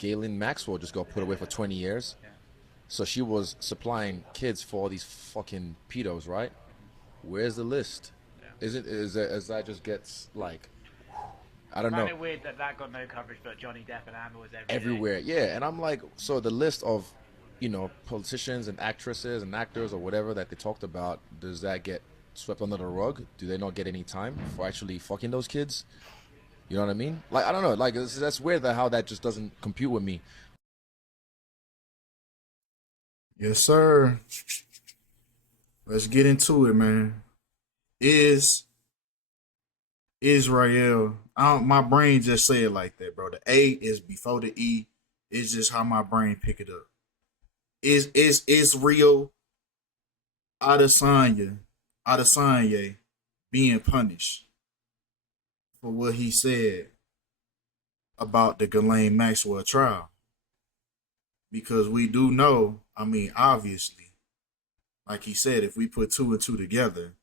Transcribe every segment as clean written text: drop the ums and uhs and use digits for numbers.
Ghislaine Maxwell just got put away for 20 years. So she was supplying kids for all these fucking pedos, right? Where's the list? Is that just gets like, I don't I know, find it weird that that got no coverage, but Johnny Depp and Amber was every day. everywhere. Yeah, and I'm like, so the list of, politicians and actresses and actors or whatever that they talked about, does that get swept under the rug? Do they not get any time for actually fucking those kids? You know what I mean? Like, I don't know. Like, that's weird that how that just doesn't compute with me. Yes, sir. Let's get into it, man. Is Israel? My brain just say it like that, bro. The A is before the E. It's just how my brain pick it up. Is Israel Adesanya being punished for what he said about the Ghislaine Maxwell trial? Because we do know, I mean, obviously, like he said, if we put two and two together,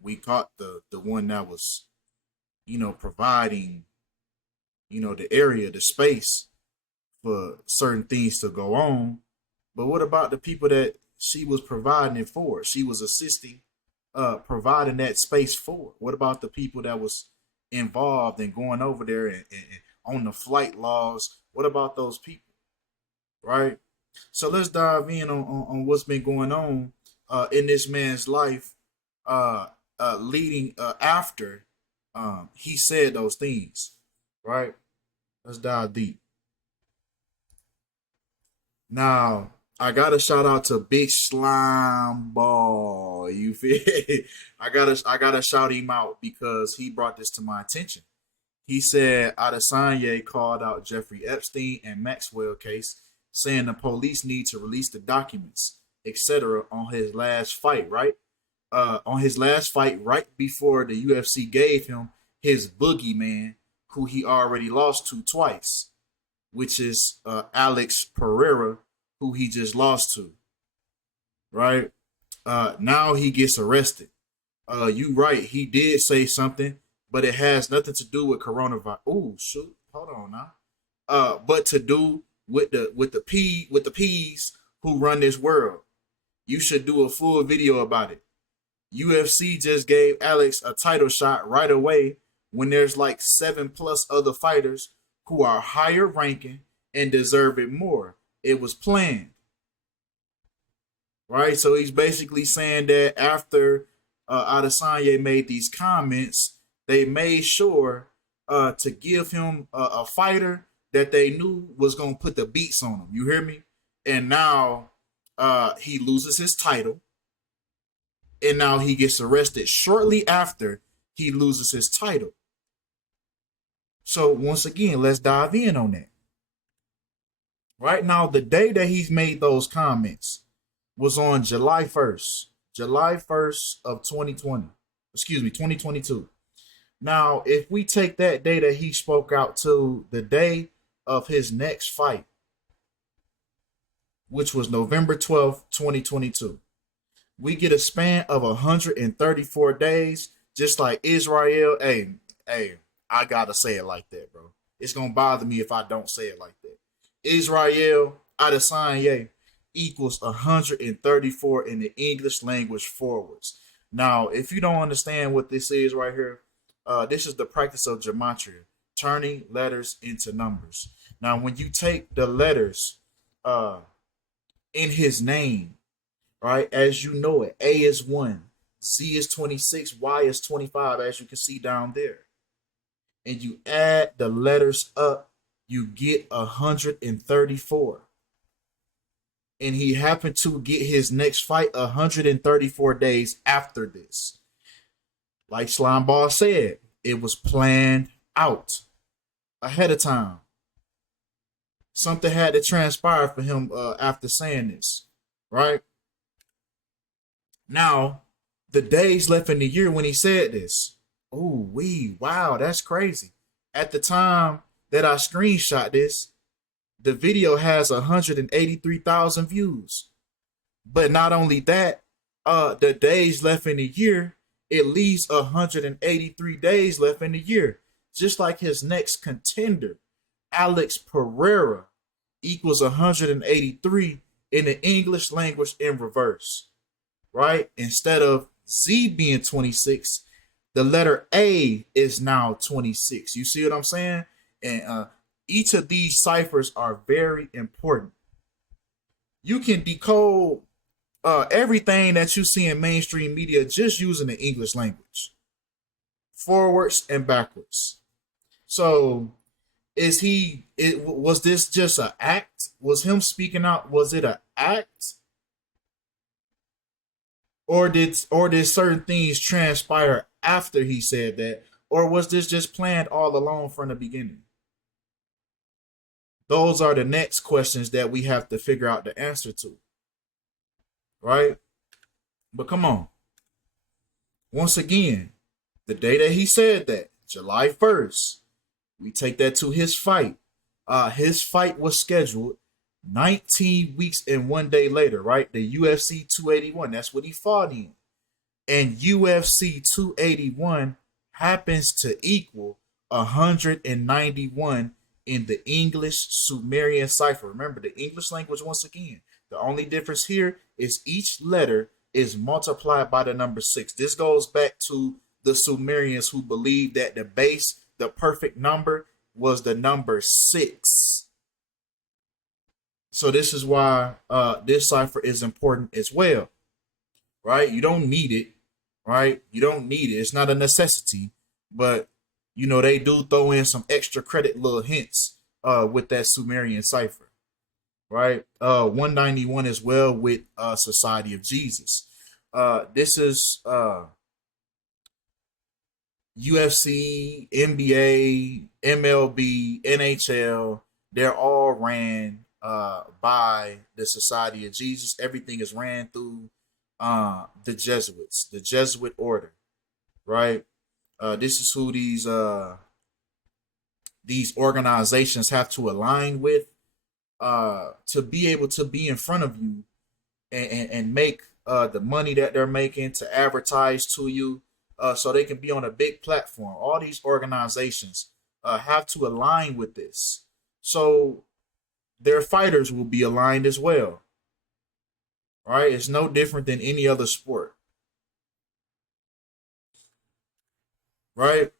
we caught the one that was, providing, the area, the space for certain things to go on. But what about the people that she was providing it for? She was assisting, providing that space for. What about the people that was involved in going over there and on the flight laws? What about those people? Right? So let's dive in on what's been going on in this man's life leading after he said those things. Right? Let's dive deep. Now, I gotta shout out to Big Slime Ball. You feel? I gotta shout him out because he brought this to my attention. He said Adesanya called out Jeffrey Epstein and Maxwell case, saying the police need to release the documents, etc. on his last fight, right? On his last fight, right before the UFC gave him his boogeyman, who he already lost to twice, which is Alex Pereira, who he just lost to, right? Now he gets arrested. You right, he did say something, but it has nothing to do with coronavirus. Oh shoot, hold on now. But to do with the P's who run this world. You should do a full video about it. UFC just gave Alex a title shot right away when there's like 7+ other fighters who are higher ranking and deserve it more. It was planned. Right? So he's basically saying that after Adesanya made these comments, they made sure to give him a fighter that they knew was going to put the beats on him. You hear me? And now he loses his title. And now he gets arrested shortly after he loses his title. So once again, let's dive in on that. Right now, the day that he's made those comments was on July 1st. July 1st of 2020. Excuse me, 2022. Now, if we take that day that he spoke out to the day of his next fight, which was November 12th, 2022, we get a span of 134 days, just like Israel. Hey, I gotta say it like that, bro. It's gonna bother me if I don't say it like that. Israel Adesanya equals 134 in the English language forwards. Now, if you don't understand what this is right here, this is the practice of gematria, turning letters into numbers. Now, when you take the letters in his name, right, as you know it, A is 1, Z is 26, Y is 25, as you can see down there, and you add the letters up, you get 134. And he happened to get his next fight 134 days after this. Like Slimeball said, it was planned out ahead of time. Something had to transpire for him after saying this, right? Now, the days left in the year when he said this. Oh, wow, that's crazy. At the time that I screenshot this, the video has 183,000 views. But not only that, the days left in the year, it leaves 183 days left in the year. Just like his next contender, Alex Pereira equals 183 in the English language in reverse, right? Instead of Z being 26, the letter A is now 26. You see what I'm saying? And each of these ciphers are very important. You can decode everything that you see in mainstream media just using the English language, forwards and backwards. So, was this just an act? Was him speaking out? Was it an act? Or did certain things transpire after he said that? Or was this just planned all along from the beginning? Those are the next questions that we have to figure out the answer to. Right? But come on. Once again, the day that he said that, July 1st, we take that to his fight. His fight was scheduled 19 weeks and 1 day later, right? The UFC 281. That's what he fought in. And UFC 281 happens to equal 191 in the English Sumerian cipher. Remember, the English language, once again, the only difference here is each letter is multiplied by the number 6. This goes back to the Sumerians who believed that the base, the perfect number, was the number 6. So this is why this cipher is important as well, right? You don't need it, right? You don't need it. It's not a necessity, but you know they do throw in some extra credit, little hints with that Sumerian cipher, right? 191 as well with Society of Jesus. This is UFC, NBA, MLB, NHL. They're all ran by the Society of Jesus. Everything is ran through the Jesuits, the Jesuit order, right? This is who these organizations have to align with to be able to be in front of you and make the money that they're making to advertise to you, so they can be on a big platform. All these organizations have to align with this. So their fighters will be aligned as well. Right? It's no different than any other sport. Right?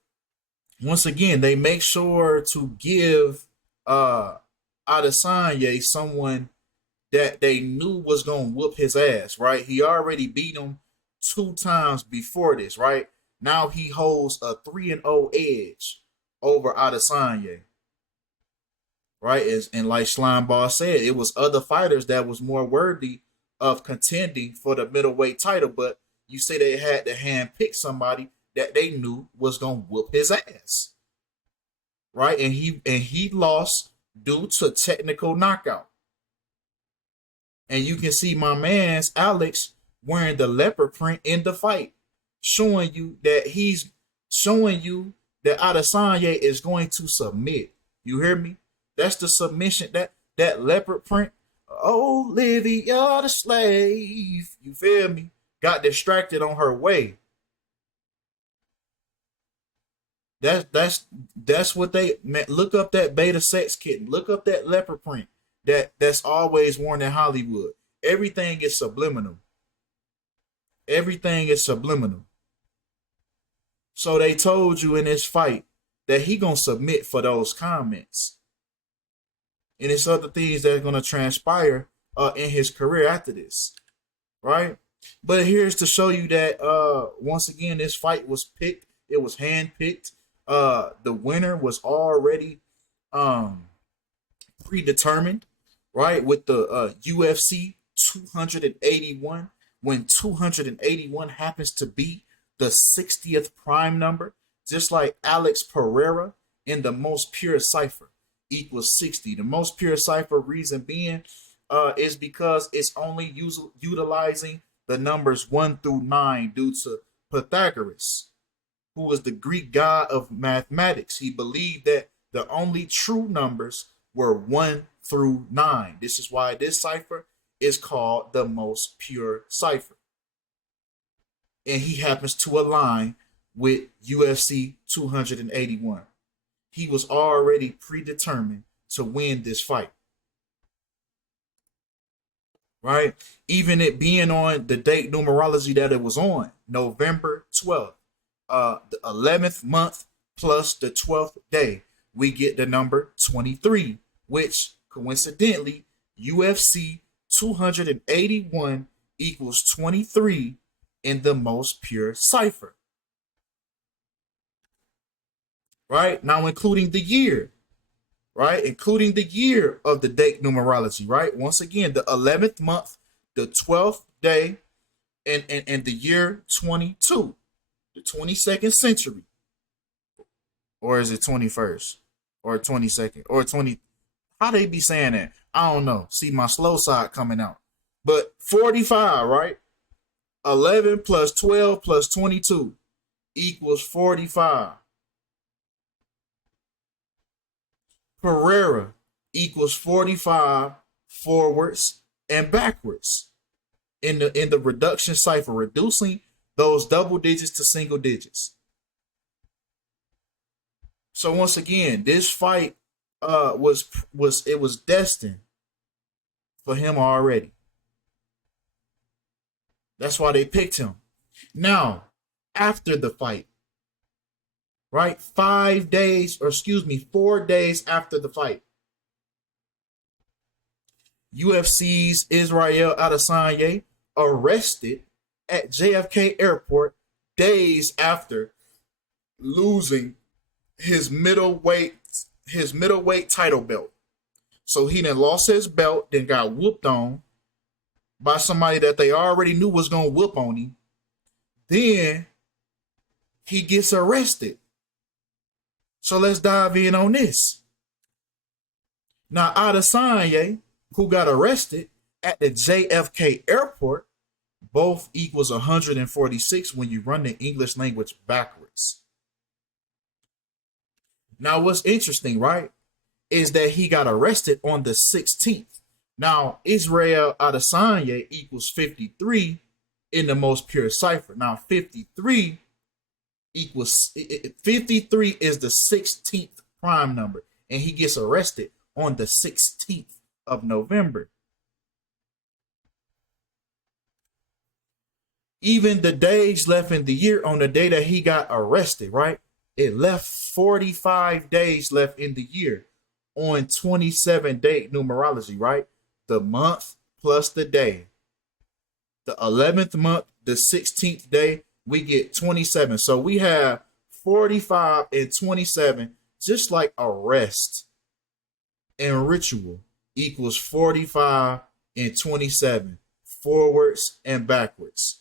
Once again, they make sure to give Adesanya someone that they knew was going to whoop his ass, right? He already beat him 2 times before this, right? Now he holds a 3-0 edge over Adesanya. Right? And like Slimeball said, it was other fighters that was more worthy of contending for the middleweight title, but you say they had to handpick somebody that they knew was gonna whoop his ass. Right? And he lost due to technical knockout. And you can see my man's Alex wearing the leopard print in the fight, showing you that Adesanya is going to submit. You hear me? That's the submission, that leopard print. Olivia the slave. You feel me? Got distracted on her way. That's what they meant. Look up that beta sex kitten. Look up that leopard print that's always worn in Hollywood. Everything is subliminal. Everything is subliminal. So they told you in this fight that he gonna submit for those comments. And it's other things that are going to transpire in his career after this, right? But here's to show you that once again, this fight was picked. It was handpicked. The winner was already predetermined, right? With the UFC 281, when 281 happens to be the 60th prime number, just like Alex Pereira in the most pure cipher equals 60. The most pure cipher, reason being is because it's only utilizing the numbers 1 through 9 due to Pythagoras, who was the Greek god of mathematics. He believed that the only true numbers were 1 through 9. This is why this cipher is called the most pure cipher. And he happens to align with UFC 281. he was already predetermined to win this fight. Right? Even it being on the date numerology that it was on, November 12th, the 11th month plus the 12th day, we get the number 23, which coincidentally, UFC 281 equals 23 in the most pure cipher. Right? Now, including the year, right? Including the year of the date numerology, right? Once again, the 11th month, the 12th day, and the year 22, the 22nd century. Or is it 21st? Or 22nd? Or 20? How they be saying that? I don't know. See my slow side coming out. But 45, right? 11 plus 12 plus 22 equals 45. Pereira equals 45 forwards and backwards in the reduction cipher, reducing those double digits to single digits. So once again, this fight was destined for him already. That's why they picked him. Now, after the fight, right? 4 days after the fight, UFC's Israel Adesanya arrested at JFK Airport days after losing his middleweight title belt. So he then lost his belt, then got whooped on by somebody that they already knew was going to whoop on him. Then he gets arrested. So let's dive in on this. Now, Adesanya, who got arrested at the JFK Airport, both equals 146 when you run the English language backwards. Now, what's interesting, right, is that he got arrested on the 16th. Now, Israel Adesanya equals 53 in the most pure cipher. Now, 53 is the 16th prime number, and he gets arrested on the 16th of November. Even the days left in the year on the day that he got arrested, right? It left 45 days left in the year on 27 date numerology, right? The month plus the day. The 11th month, the 16th day, we get 27. So we have 45 and 27, just like arrest and ritual equals 45 and 27, forwards and backwards.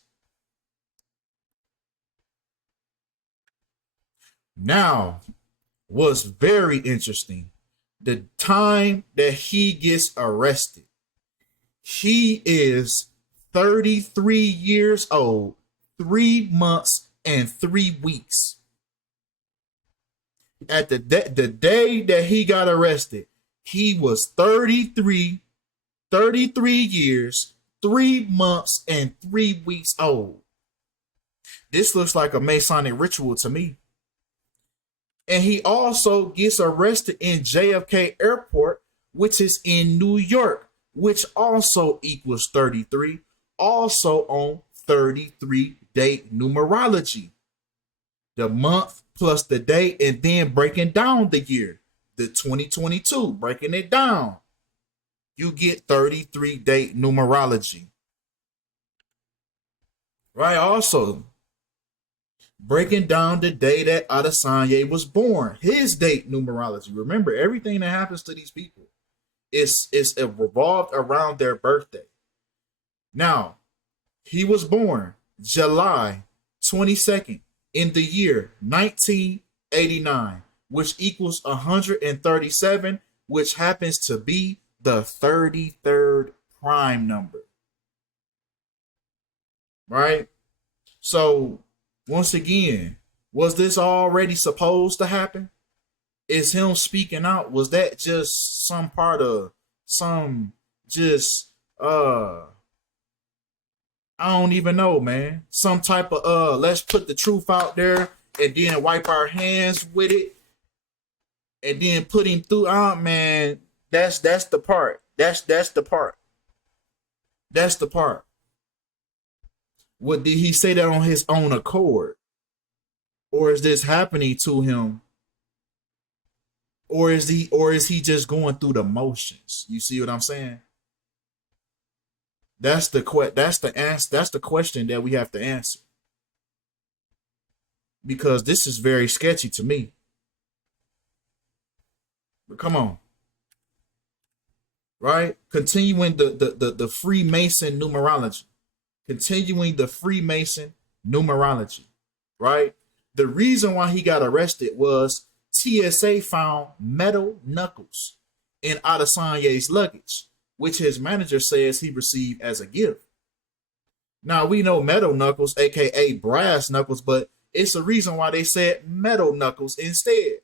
Now, what's very interesting, the time that he gets arrested, he is 33 years old, 3 months and 3 weeks. At the day that he got arrested, he was 33 years, 3 months and 3 weeks old. This looks like a Masonic ritual to me. And he also gets arrested in JFK Airport, which is in New York, which also equals 33, also on 33 date numerology. The month plus the day, and then breaking down the year, the 2022, breaking it down. You get 33 date numerology. Right, also breaking down the day that Adesanya was born, his date numerology. Remember, everything that happens to these people is revolved around their birthday. Now, he was born July 22nd in the year 1989, which equals 137, which happens to be the 33rd prime number. Right? So, once again, was this already supposed to happen? Is him speaking out, was that just some part of some just I don't even know, man. Some type of let's put the truth out there and then wipe our hands with it. and then put him through. Man, that's the part. That's the part. That's the part. What did he say that on his own accord? Or is this happening to him? Or is he just going through the motions? You see what I'm saying? That's the question that we have to answer. Because this is very sketchy to me. But come on. Right? Continuing the Freemason numerology. Continuing the Freemason numerology. Right? The reason why he got arrested was TSA found metal knuckles in Adesanya's luggage, which his manager says he received as a gift. Now, we know metal knuckles, aka brass knuckles, but it's the reason why they said metal knuckles instead.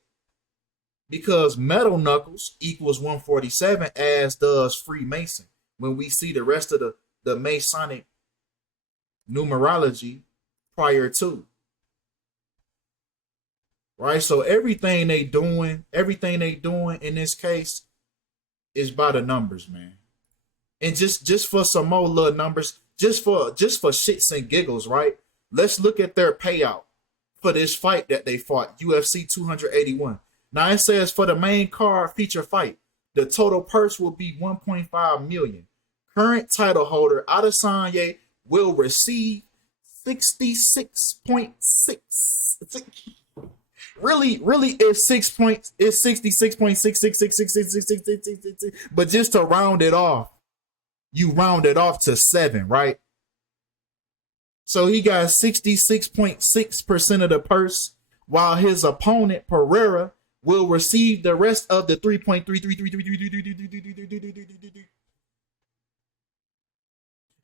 Because metal knuckles equals 147, as does Freemason. When we see the rest of the Masonic numerology prior to. Right? So everything they doing in this case is by the numbers, man. And just for some more little numbers, just for shits and giggles, right? Let's look at their payout for this fight that they fought, UFC 281. Now it says for the main card feature fight, the total purse will be 1.5 million. Current title holder Adesanya will receive 66.6. Really it's 66.6666666, but just to round it off, you round it off to 7, right? So he got 66.6% of the purse, while his opponent Pereira will receive the rest of the 3.3333.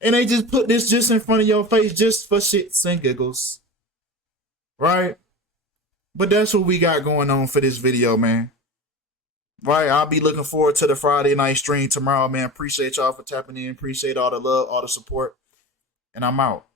And they just put this just in front of your face just for shits and giggles. Right? But that's what we got going on for this video, man. Right? I'll be looking forward to the Friday night stream tomorrow, man. Appreciate y'all for tapping in. Appreciate all the love, all the support. And I'm out.